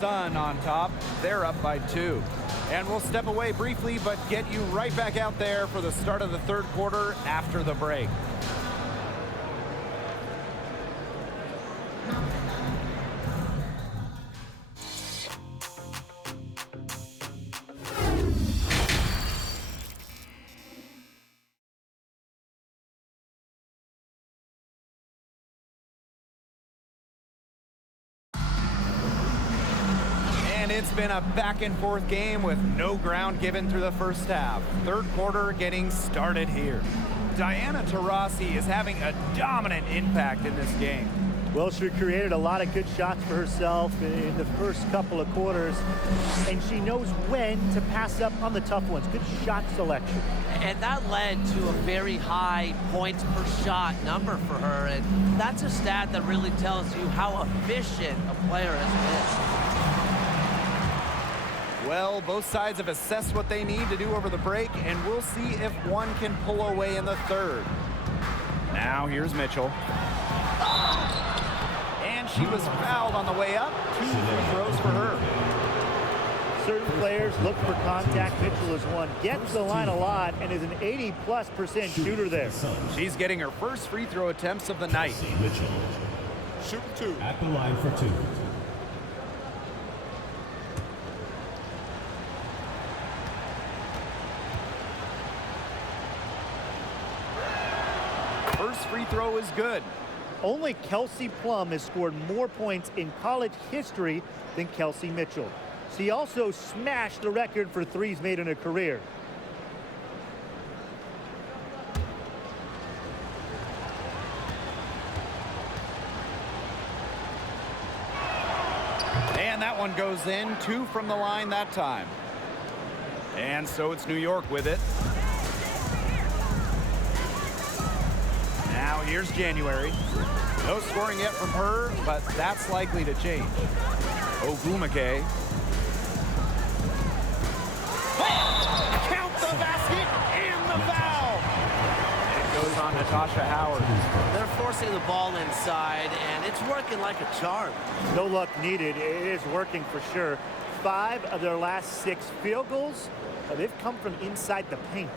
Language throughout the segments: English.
Sun on top. They're up by 2. And we'll step away briefly, but get you right back out there for the start of the third quarter after the break. It's been a back-and-forth game with no ground given through the first half. Third quarter getting started here. Diana Taurasi is having a dominant impact in this game. Well, she created a lot of good shots for herself in the first couple of quarters, and she knows when to pass up on the tough ones. Good shot selection. And that led to a very high points per shot number for her, and that's a stat that really tells you how efficient a player has been. Well, both sides have assessed what they need to do over the break, and we'll see if one can pull away in the third. Now here's Mitchell. And she was fouled on the way up. 2 free throws for her. Certain players look for contact. Mitchell is one. Gets the line a lot and is an 80+% shooter there. She's getting her first free throw attempts of the night. Mitchell. Shoot 2. At the line for 2. First free throw is good. Only Kelsey Plum has scored more points in college history than Kelsey Mitchell. She also smashed the record for threes made in a career. And that one goes in. 2 from the line that time. And so it's New York with it. Now here's January. No scoring yet from her, but that's likely to change. Ogumake. Count the basket and the foul. It goes on Natasha Howard. They're forcing the ball inside, and it's working like a charm. No luck needed. It is working for sure. 5 of their last 6 field goals, they've come from inside the paint.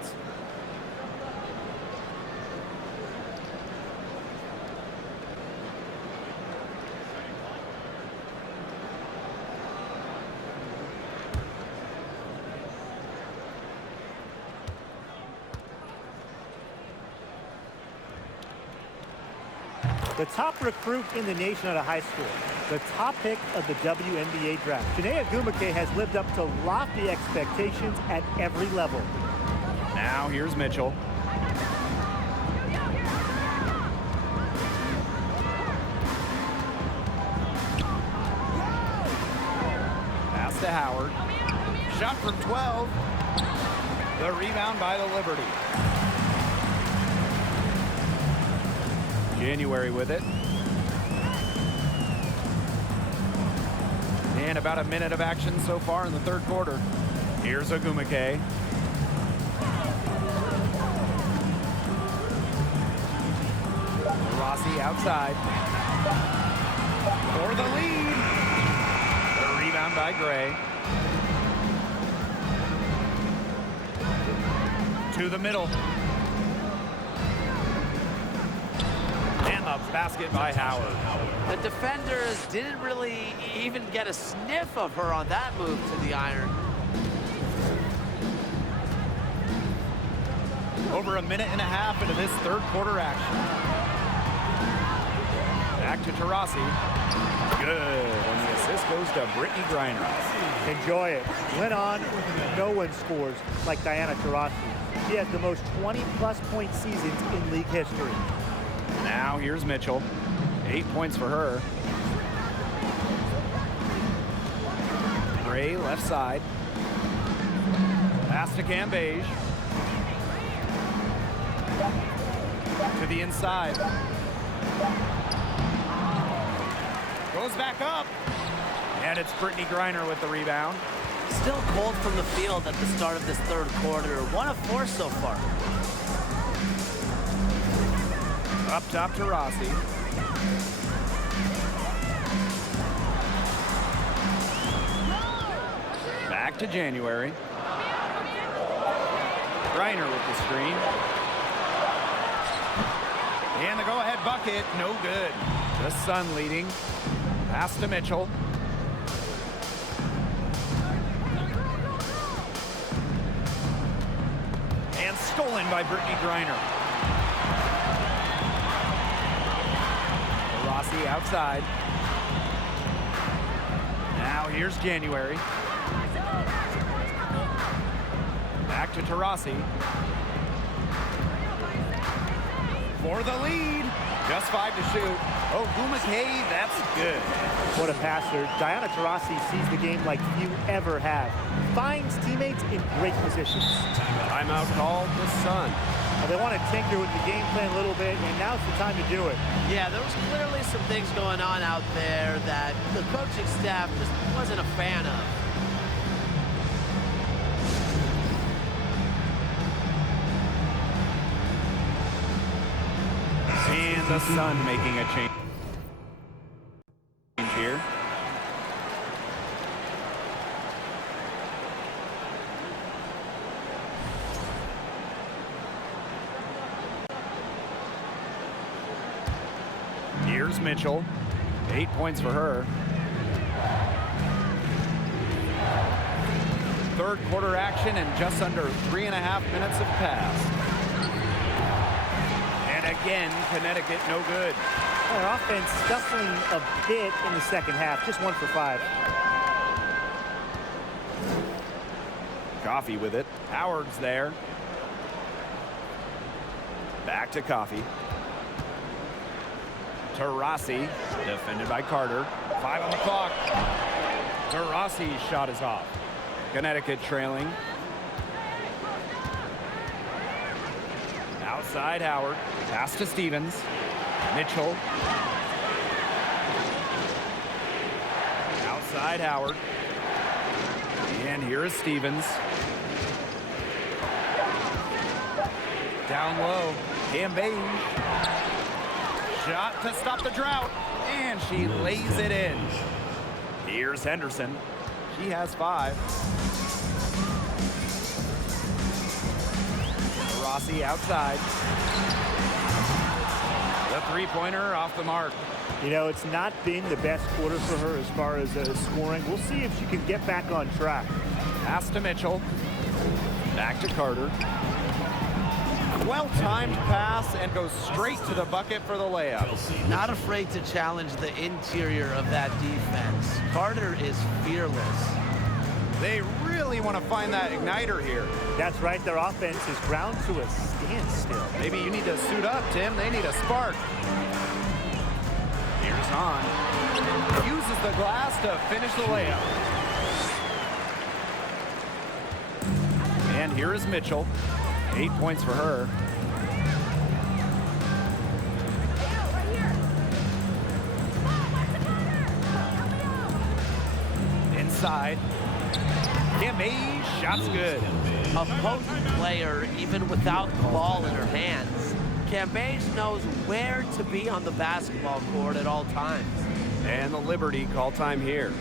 The top recruit in the nation out of high school. The top pick of the WNBA draft. Chiney Ogumake has lived up to lofty expectations at every level. Now here's Mitchell. Pass to Howard. Shot from 12. The rebound by the Liberty. January with it. And about a minute of action so far in the third quarter. Here's Ogumake. Rossi outside. For the lead. The rebound by Gray. To the middle. And the basket by Howard. The defenders didn't really even get a sniff of her on that move to the iron. Over a minute and a half into this third quarter action. Back to Taurasi. Good. And the assist goes to Brittany Griner. Enjoy it. Went on. No one scores like Diana Taurasi. She has the most 20-plus point seasons in league history. Now here's Mitchell. 8 points for her. Gray left side. Pass to Cambage. To the inside. Goes back up. And it's Brittany Griner with the rebound. Still cold from the field at the start of this third quarter. 1 of 4 so far. Up top to Rossi. Back to January. Reiner with the screen. And the go-ahead bucket, no good. The Sun leading. Pass to Mitchell. And stolen by Brittany Griner. Rossi outside. Now here's January. Back to Taurasi. For the lead. Just 5 to shoot. Oh, McKay, that's good. What a passer. Diana Taurasi sees the game like few ever have. Finds teammates in great positions. Timeout called the Sun. Well, they want to tinker with the game plan a little bit, and now's the time to do it. Yeah, there was clearly some things going on out there that the coaching staff just wasn't a fan of. And the Sun making a change here. Here's Mitchell. 8 points for her. Third quarter action and just under 3.5 minutes have passed. And again, Connecticut no good. Our offense scuffling a bit in the second half, just 1 for 5. Coffee with it. Howard's there. Back to Coffee. Taurasi, defended by Carter. 5 on the clock. Taurasi's shot is off. Connecticut trailing. Outside Howard. Pass to Stevens. Mitchell. Outside Howard. And here is Stevens. Down low. Cambage. Shot to stop the drought. And she lays it in. Here's Henderson. She has 5. Rossi outside. The three-pointer off the mark. You know, it's not been the best quarter for her as far as scoring. We'll see if she can get back on track. Pass to Mitchell. Back to Carter. Well-timed pass and goes straight to the bucket for the layup. Not afraid to challenge the interior of that defense. Carter is fearless. They really want to find that igniter here. That's right, their offense is ground to a standstill. Maybe you need to suit up, Tim. They need a spark. Here's Hahn. Uses the glass to finish the layup. And here is Mitchell. 8 points for her. Inside. Cambage, shot's good. A potent player, even without the ball in her hands. Cambage knows where to be on the basketball court at all times. And the Liberty call time here.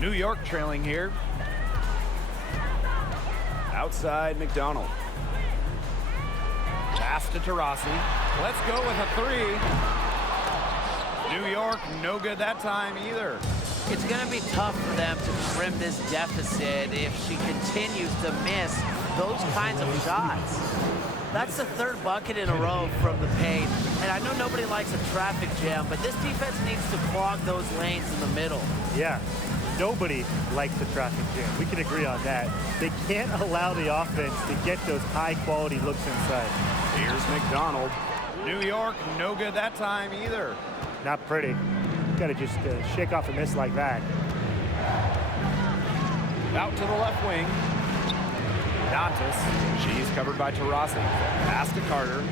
New York trailing here. Outside McDonald. Pass to Taurasi. Let's go with a 3. New York, no good that time either. It's going to be tough for them to trim this deficit if she continues to miss those kinds of shots. That's the third bucket in a row from the paint. And I know nobody likes a traffic jam, but this defense needs to clog those lanes in the middle. Yeah, nobody likes the traffic jam. We can agree on that. They can't allow the offense to get those high-quality looks inside. Here's McDonald. New York, no good that time either. Not pretty. Got to just shake off a miss like that. Out to the left wing. Dantas. She's covered by Taurasi. Pass to Carter.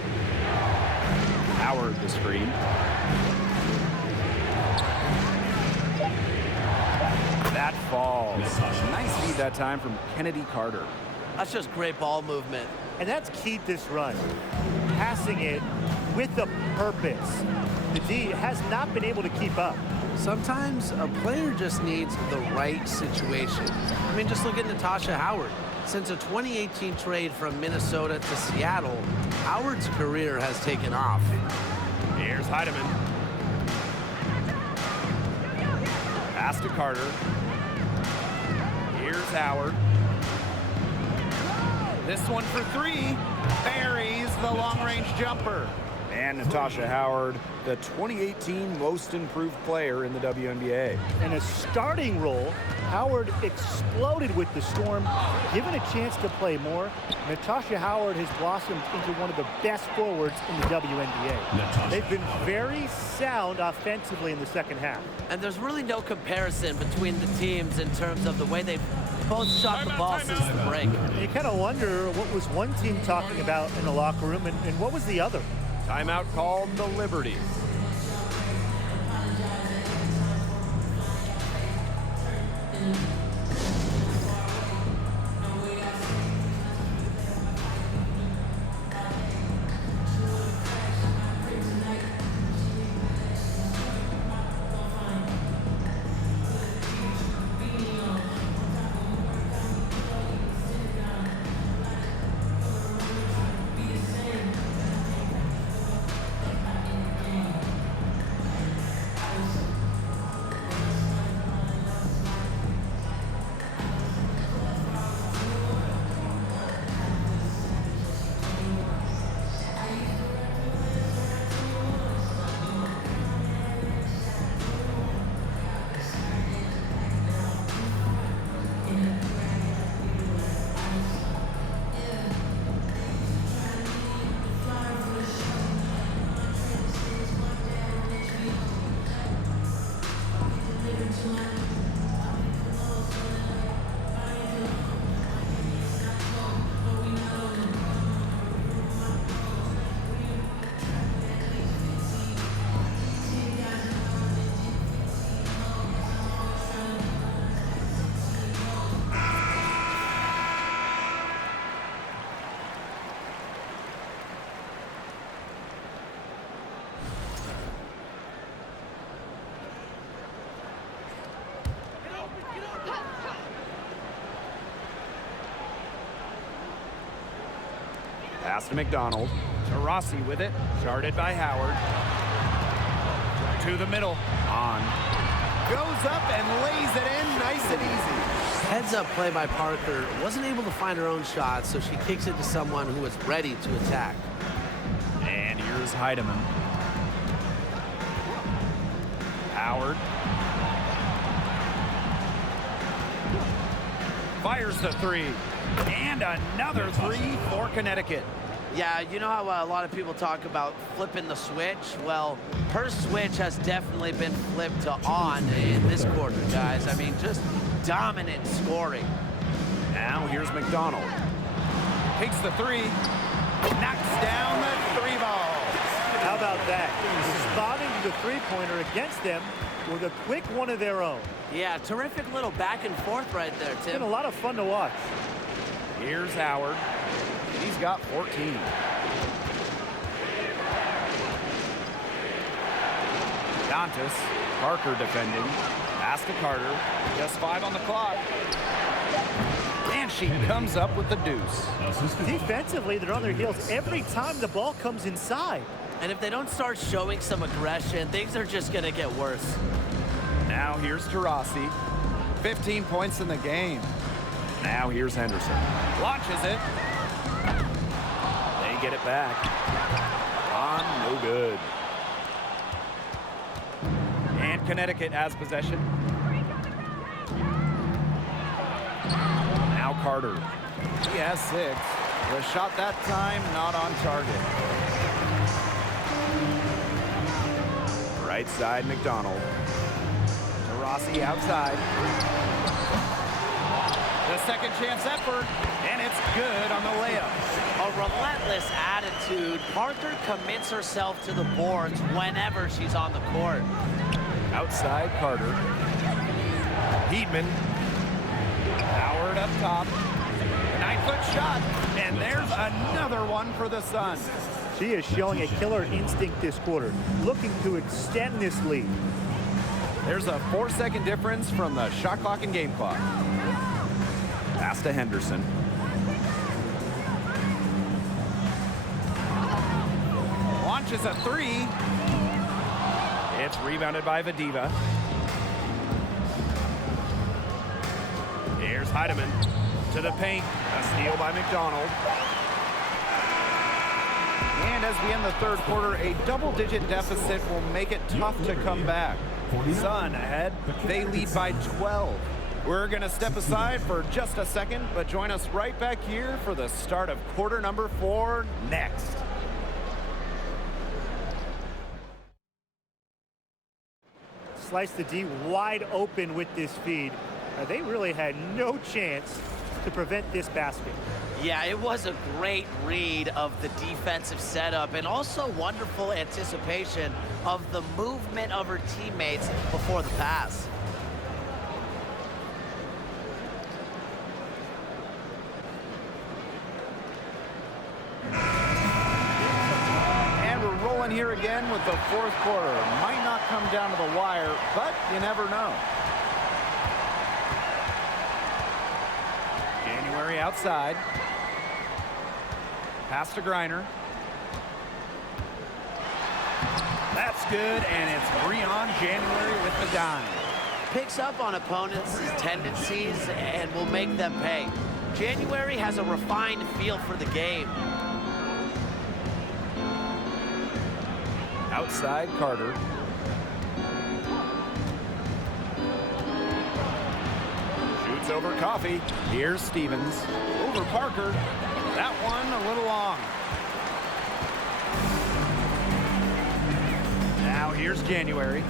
Howard the screen. That falls. Nice feed that time from Kennedy Carter. That's just great ball movement. And that's keyed this run. Passing it with a purpose. The D has not been able to keep up. Sometimes a player just needs the right situation. I mean, just look at Natasha Howard. Since a 2018 trade from Minnesota to Seattle, Howard's career has taken off. Here's Heidemann. Pass to Carter. Here's Howard. This one for three. Buries the long-range jumper. And Natasha Howard, the 2018 most improved player in the WNBA. In a starting role, Howard exploded with the Storm. Given a chance to play more, Natasha Howard has blossomed into one of the best forwards in the WNBA. They've been very sound offensively in the second half. And there's really no comparison between the teams in terms of the way they've both shot the ball since the break. And you kind of wonder what was one team talking about in the locker room and what was the other. Timeout called the Liberty. Pass to McDonald. Taurasi with it. Started by Howard. To the middle. On. Goes up and lays it in nice and easy. Heads-up play by Parker. Wasn't able to find her own shot, so she kicks it to someone who was ready to attack. And here's Heidemann. Howard. Fires the three. And another three for Connecticut. Yeah, you know how a lot of people talk about flipping the switch? Well, her switch has definitely been flipped to on in this quarter, guys. I mean, just dominant scoring. Now here's McDonald. Takes the three. Knocks down the three ball. How about that? Responding to the three-pointer against them with a quick one of their own. Yeah, terrific little back and forth right there, It's Tim. been a lot of fun to watch. Here's Howard. He's got 14. Dantas. Parker defending. Pass to Carter. Just 5 on the clock. And she comes up with the deuce. Defensively, they're on their heels every time the ball comes inside. And if they don't start showing some aggression, things are just going to get worse. Now here's Taurasi. 15 points in the game. Now here's Henderson. Launches it. They They get it back. On, no good. And Connecticut has possession. Now Carter. He has 6. The shot that time not on target. Right side, McDonald. Rossi outside. The second chance effort, and it's good on the layup. A relentless attitude. Parker commits herself to the boards whenever she's on the court. Outside, Carter. Heedman. Howard up top. 9-foot shot, and there's another one for the Suns. She is showing a killer instinct this quarter, looking to extend this lead. There's a 4-second difference from the shot clock and game clock. Pass to Henderson. Launches a 3. It's rebounded by Vadiva. Here's Heidemann to the paint. A steal by McDonald. And as we end the third quarter, a double-digit deficit will make it tough to come back. Sun ahead. They lead by 12. We're going to step aside for just a second, but join us right back here for the start of quarter number 4 next. Slice the D wide open with this feed. They really had no chance to prevent this basket. Yeah, it was a great read of the defensive setup and also wonderful anticipation of the movement of her teammates before the pass. And we're rolling here again with the fourth quarter. Might not come down to the wire, but you never know. January outside. Pass to Griner. That's good, and it's Breon January with the dime. Picks up on opponents' tendencies and will make them pay. January has a refined feel for the game. Outside, Carter. Shoots over Coffey. Here's Stevens. Over Parker. That one a little long. Now here's January.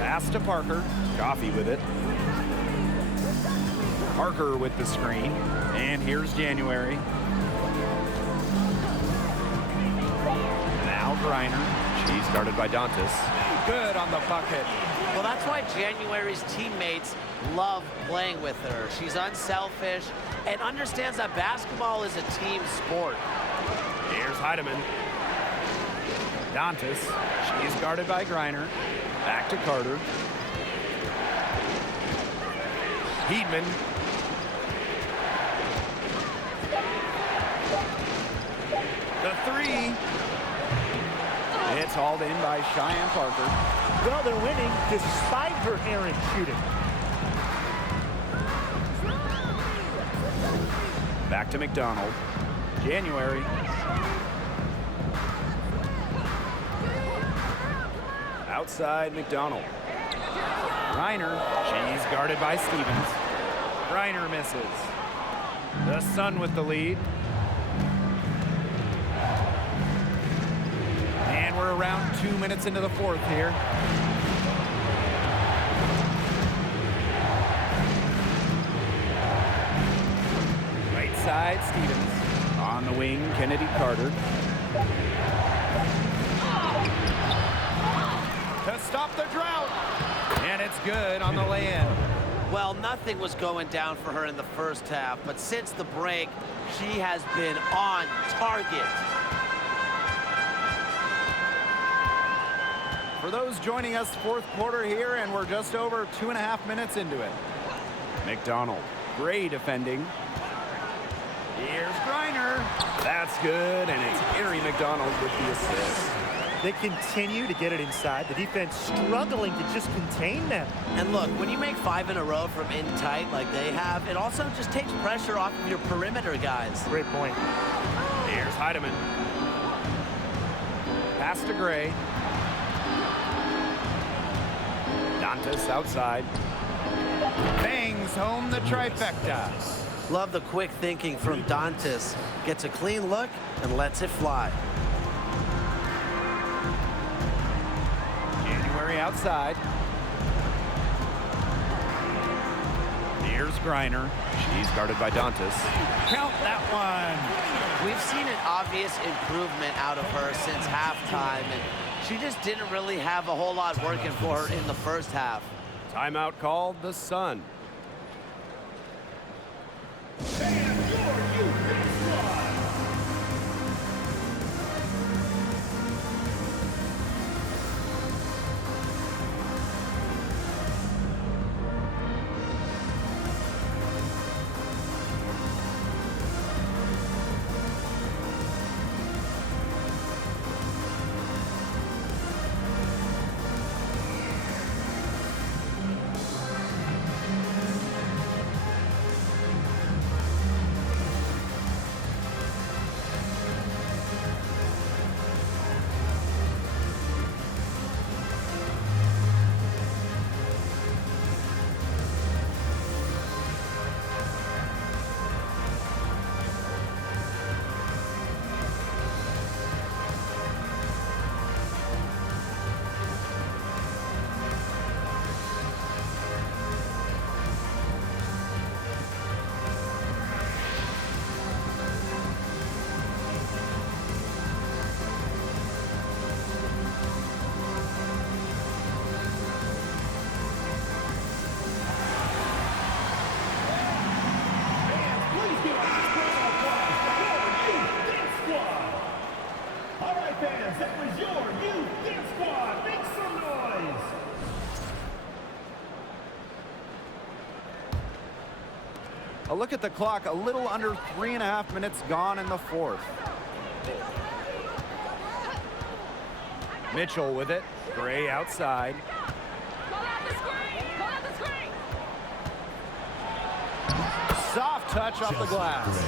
Pass to Parker. Coffey with it. Parker with the screen. And here's January. Now Griner. She's guarded by Dantas. Good on the bucket. Well, that's why January's teammates love playing with her. She's unselfish and understands that basketball is a team sport. Here's Heidemann. Dantas. She's guarded by Griner. Back to Carter. Heedman. The 3. It's hauled in by Cheyenne Parker. Well, they're winning despite her errant shooting. Back to McDonald. January. Outside McDonald. Griner. She's guarded by Stevens. Griner misses. The Sun with the lead. And we're around 2 minutes into the fourth here. Right side, Stevens. On the wing, Kennedy Carter. To stop the drought. And it's good on the lay-in. Well, nothing was going down for her in the first half, but since the break, she has been on target. For those joining us, fourth quarter here, and we're just over 2.5 minutes into it. McDonald, great defending. Here's Griner. That's good, and it's Erie McDonald with the assist. They continue to get it inside. The defense struggling to just contain them. And look, when you make 5 in a row from in tight like they have, it also just takes pressure off of your perimeter guys. Great point. Here's Heidemann. Pass to Gray. Dantas outside. Bangs home the trifecta. Love the quick thinking from Dantas. Gets a clean look and lets it fly. January outside. Here's Griner. She's guarded by Dantas. Count that one. We've seen an obvious improvement out of her since halftime, and she just didn't really have a whole lot working for her in the first half. Timeout called the Sun. A look at the clock, a little under 3.5 minutes gone in the fourth. Mitchell with it. Gray outside. Soft touch off the glass.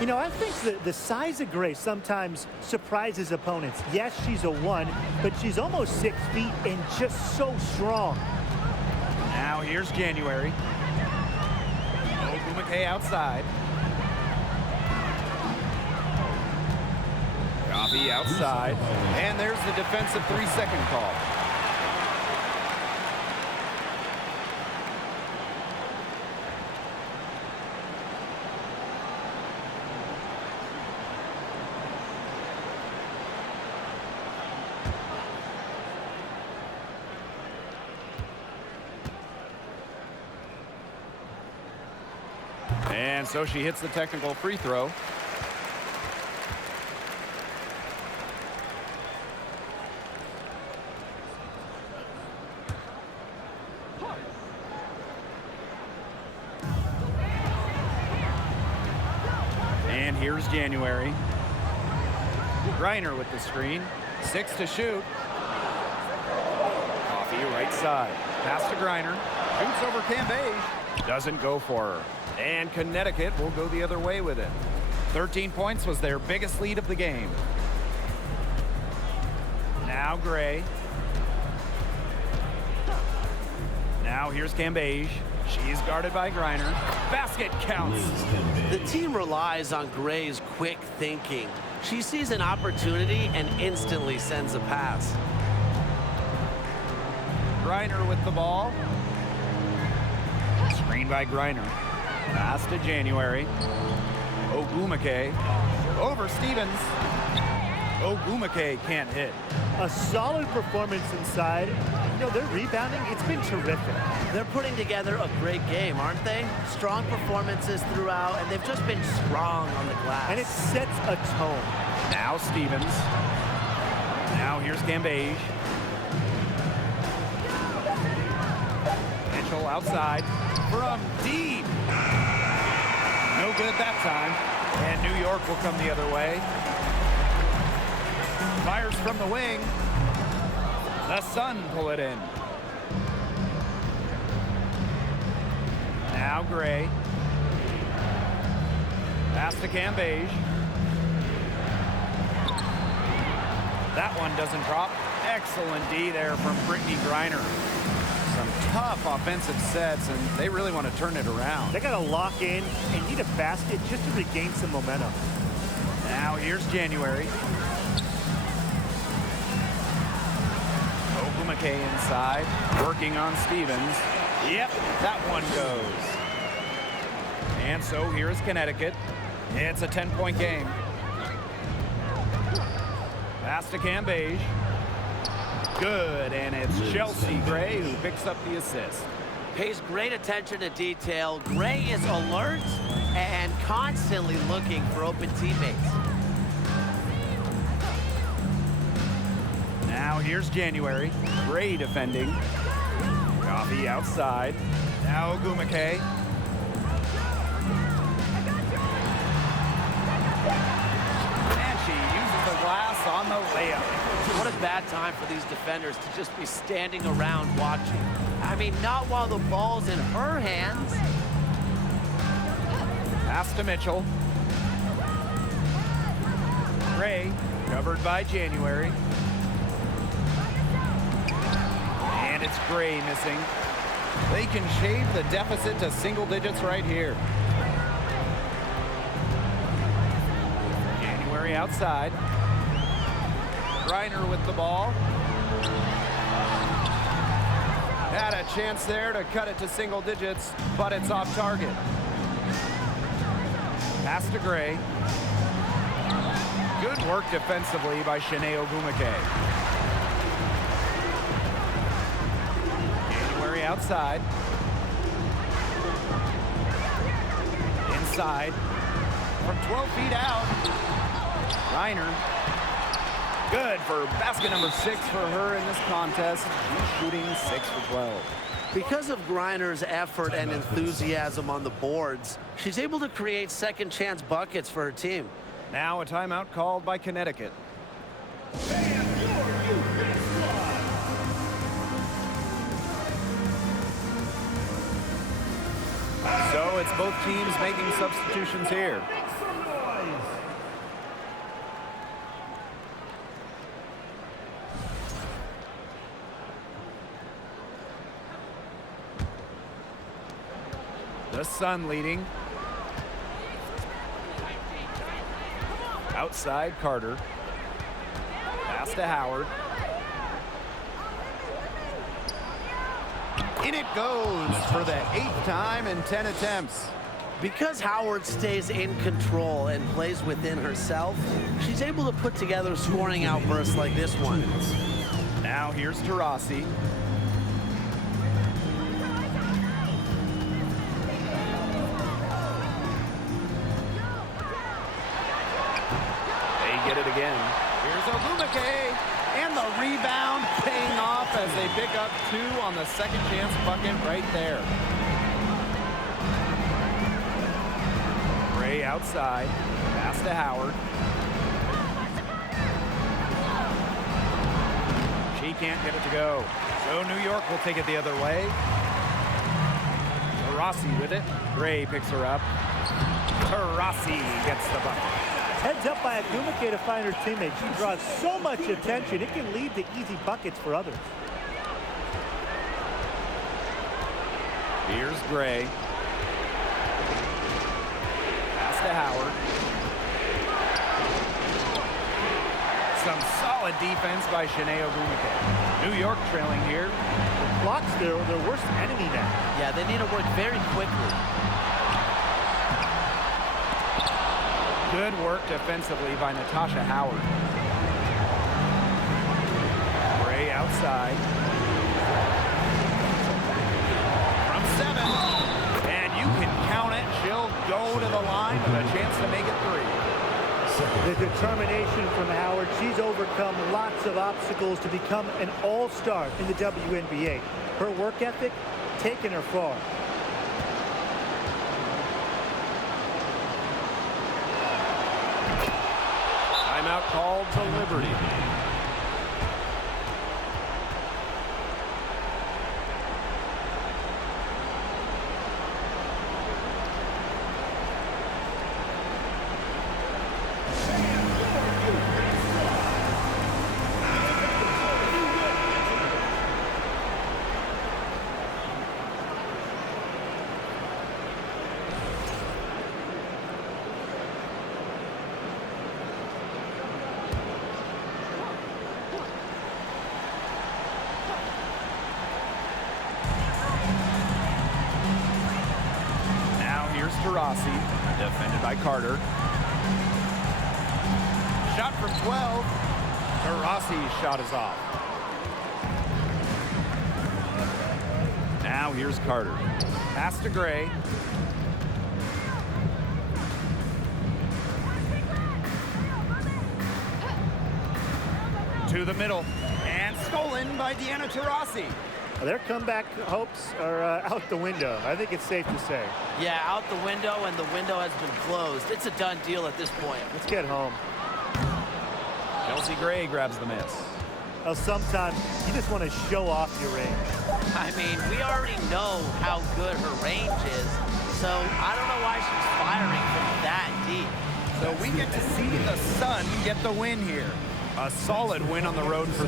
You know, I think the size of Gray sometimes surprises opponents. Yes, she's a 1, but she's almost 6 feet and just so strong. Now here's January. Ogumake outside. Coffee outside. And there's the defensive 3-second call. And so she hits the technical free throw. And here's January. Griner with the screen. 6 to shoot. Coffee right side. Pass to Griner. Shoots over Cambage. Doesn't go for her. And Connecticut will go the other way with it. 13 points was their biggest lead of the game. Now Gray. Now here's Cambage. She's guarded by Griner. Basket counts. The team relies on Gray's quick thinking. She sees an opportunity and instantly sends a pass. Griner with the ball. Screen by Griner. Pass to January. Ogumake. Over Stevens. Ogumake can't hit. A solid performance inside. You know, their rebounding, it's been terrific. They're putting together a great game, aren't they? Strong performances throughout, and they've just been strong on the glass. And it sets a tone. Now Stevens. Now here's Cambage. Mitchell outside from deep. No good that time. And New York will come the other way. Fires from the wing. The Sun pull it in. Now Gray. Pass to Cambage. That one doesn't drop. Excellent D there from Brittany Griner. Some tough offensive sets, and they really want to turn it around. They got to lock in and need a basket just to regain some momentum. Now here's January. Ogumake inside, working on Stevens. Yep, that one goes. And so here's Connecticut. It's a 10-point game. Pass to Cambage. Good, and it's Chelsea Gray who picks up the assist. Pays great attention to detail. Gray is alert and constantly looking for open teammates. Now here's January. Gray defending. Coffee outside. Now Ogumake. And she uses the glass on the layup. What a bad time for these defenders to just be standing around watching. I mean, not while the ball's in her hands. Pass to Mitchell. Gray, covered by January. And it's Gray missing. They can shave the deficit to single digits right here. January outside. Griner with the ball. Had a chance there to cut it to single digits, but it's off target. Pass to Gray. Good work defensively by Shanae Ogumake. January outside. Inside. From 12 feet out. Griner. Good for basket number 6 for her in this contest. She's shooting 6 for 12. Because of Griner's effort and enthusiasm on the boards, she's able to create second chance buckets for her team. Now a timeout called by Connecticut. So it's both teams making substitutions here. The Sun leading. Outside Carter. Pass to Howard. In it goes for the 8th time in 10 attempts. Because Howard stays in control and plays within herself, she's able to put together scoring outbursts like this one. Now here's Taurasi. Get it again. Here's Ogumake, and the rebound paying off as they pick up 2 on the second chance bucket right there. Gray outside, pass to Howard. She can't get it to go, so New York will take it the other way. Taurasi with it. Gray picks her up. Taurasi gets the bucket. Heads up by Ogumake to find her teammate. She draws so much attention, it can lead to easy buckets for others. Here's Gray. Pass to Howard. Some solid defense by Shanae Ogumake. New York trailing here. The clock's their worst enemy now. Yeah, they need to work very quickly. Good work defensively by Natasha Howard. Gray outside. From 7. And you can count it. She'll go to the line with a chance to make it 3. The determination from Howard. She's overcome lots of obstacles to become an all-star in the WNBA. Her work ethic, taking her far. Timeout called to Liberty. Taurasi, defended by Carter. Shot from 12. Taurasi's shot is off. Now here's Carter. Pass to Gray. To the middle. And stolen by Deanna Taurasi. Their comeback hopes are out the window. I think it's safe to say. Yeah, out the window, and the window has been closed. It's a done deal at this point. Let's get home. Chelsea Gray grabs the miss. Well, sometimes you just want to show off your range. I mean, we already know how good her range is, so I don't know why she's firing from that deep. So we get to see the Sun get the win here. A solid win on the road for